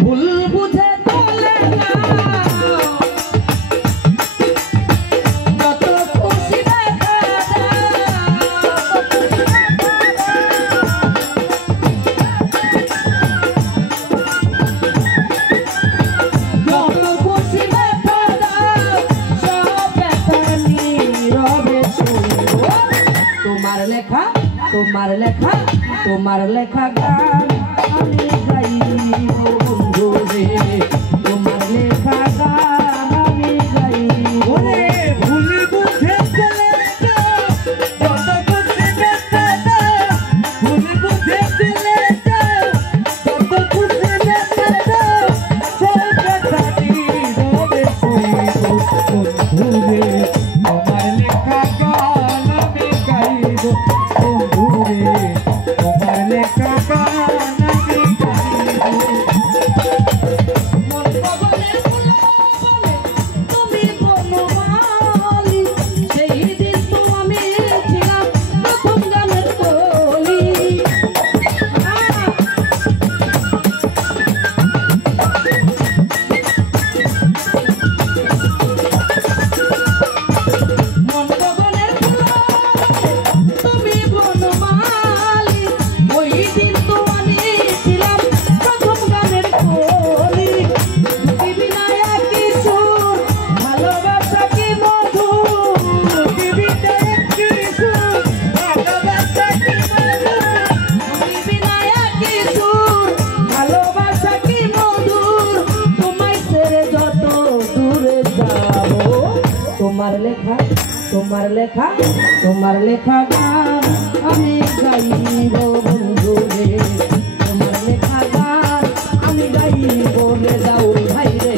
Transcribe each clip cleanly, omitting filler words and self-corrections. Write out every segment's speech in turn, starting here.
ভুল বুঝে চলে না যত খুশি দেখা যত খুশি দেখা সব ব্যথা নীরবে শুনবো তোমার লেখা তোমার লেখা তোমার লেখা গান আমি গাইব বন্ধু রে তোমার লেখা গান আমি গাইব ওরে ভুল বুঝে চলে যাও যত খুশি দেখা ভুল বুঝে চলে যাও যত খুশি দেখা সব কথা নীরবে শুনব বন্ধু রে তোমার লেখা গান আমি গাইব বন্ধু রে তোমার লেখা গান আমি গাইব মন গগনের ফুল বলে তুমি বনমালী সেই দিন তো আমি ছিলাম প্রথম গানের কলি মন গগনের ফুল তুমি বনমালী ওই দিন তো আমি ছিলাম প্রথম গানের কলি বিবিনায়া কি সুর ভালোবাসা কি মধু বিবিনায়া কি সুর ভালোবাসা কি মধু বিবিনায়া কি সুর ভালোবাসা কি মধুর তোমায় ছেড়ে যত দূরে যাব তোমার লেখা তোমার লেখা তোমার লেখা গান আমি গাইব বন্ধু রে তোমার লেখা গান আমি গাইব রে যাও ভাই রে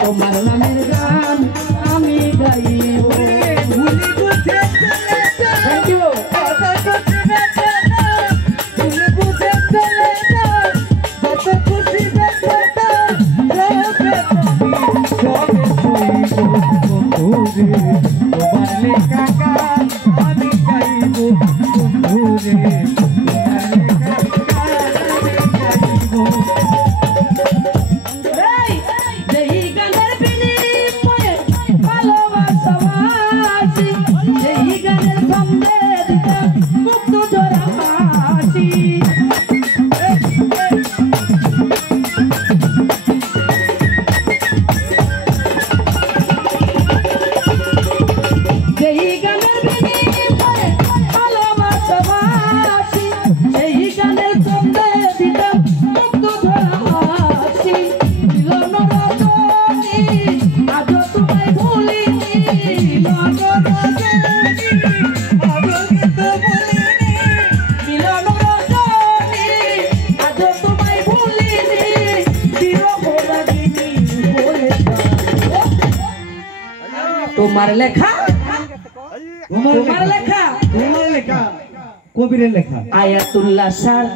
তোমার নামের গান আমি গাইব ভুল বুঝে চলে যাও থ্যাংক ইউ যত খুশি দেখা ভুল বুঝে চলে যাও যত খুশি দেখা সবে শুইব বন্ধু রে তোমার লেখা গান আমি গাইব বন্ধু রে তোমার লেখা গান আমি গাইব যেই গানের বিনিময়ে ভালোবাসা আসি সেই গানের সামনে দিতে মুক্ত ঝরা হাসি যেই গানের বিনিময়ে ভালোবাসা আসি সেই গানের সামনে দিতে মুক্ত ঝরা হাসি মিলন রজনী আজ তোমায় ভুলিনি মিলন রজনী আমাকে তো বলিনি মিলন রজনী আজ তোমায় ভুলিনি বিরহ রাগিনী বলে তোমার লেখা তোমার লেখা তোমার লেখা কবিরের লেখা আয়াতুল্লাহ স্যার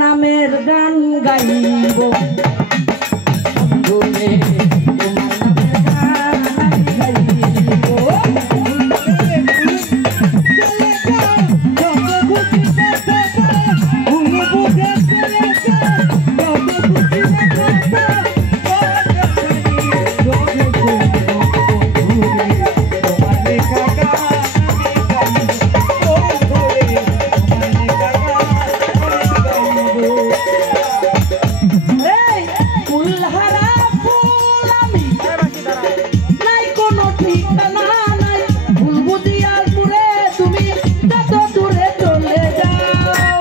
নামের গান গাইব বন্ধুরে তোমার নামের গান আমি গাইব এই ফুলহারা ফুল আমি নাই কোনো ঠিকানা নাই ভুল বুঝিয়ার পুরে তুমি যত দূরে চলে যাও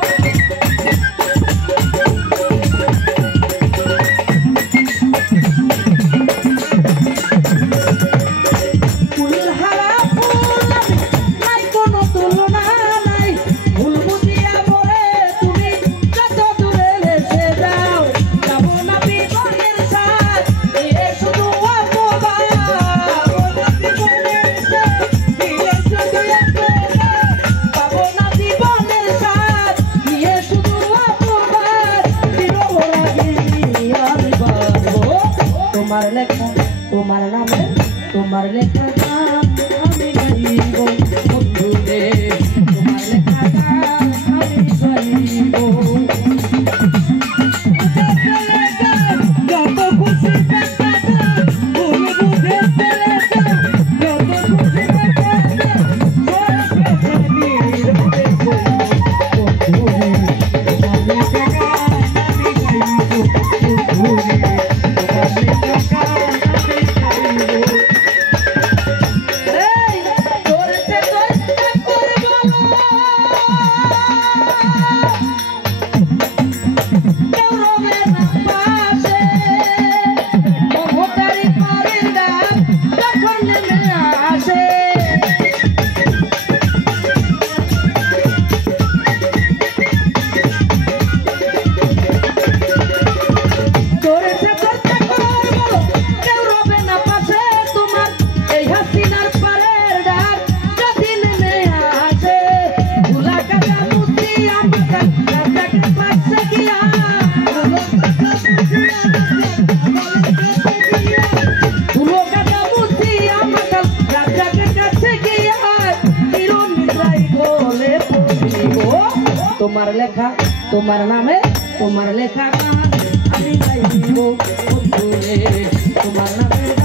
ফুলহারা ফুল আমি নাই কোনো তুলনা নাই ভুল বুঝিয়া পরে তুমি যত দূরে এসে যাও যাব না বিপদের সাথ এ শুধু অপবাদ পাবো না জীবনের সাথ নিয়ে শুধু অপবাদ বিরহ রাগিনী আমি বাঁধবো তোমার লেখা তোমার নামে তোমার লেখা গান আমি গাইব বন্ধু রে তোমার লেখা গান কেউ রবে না পাশে মমতারি পরের ডাক যখন নেমে আসে ধরেছে করতে করবো কেউ রবে না পাশে তোমার এই হাসিনার পারের ডাক যদি নেমে আসে ভুলা কাটা মুক্তি আমার রাজাকে পাশে গিয়া ভুলো কাটা মুক্তি আমার রাজাকে কাছে গিয়া চিরন নিদ্রাই বলে পড়িব তোমার লেখা তোমার নামে তোমার লেখা গান আমি গাইব বন্ধুরে তোমার নামে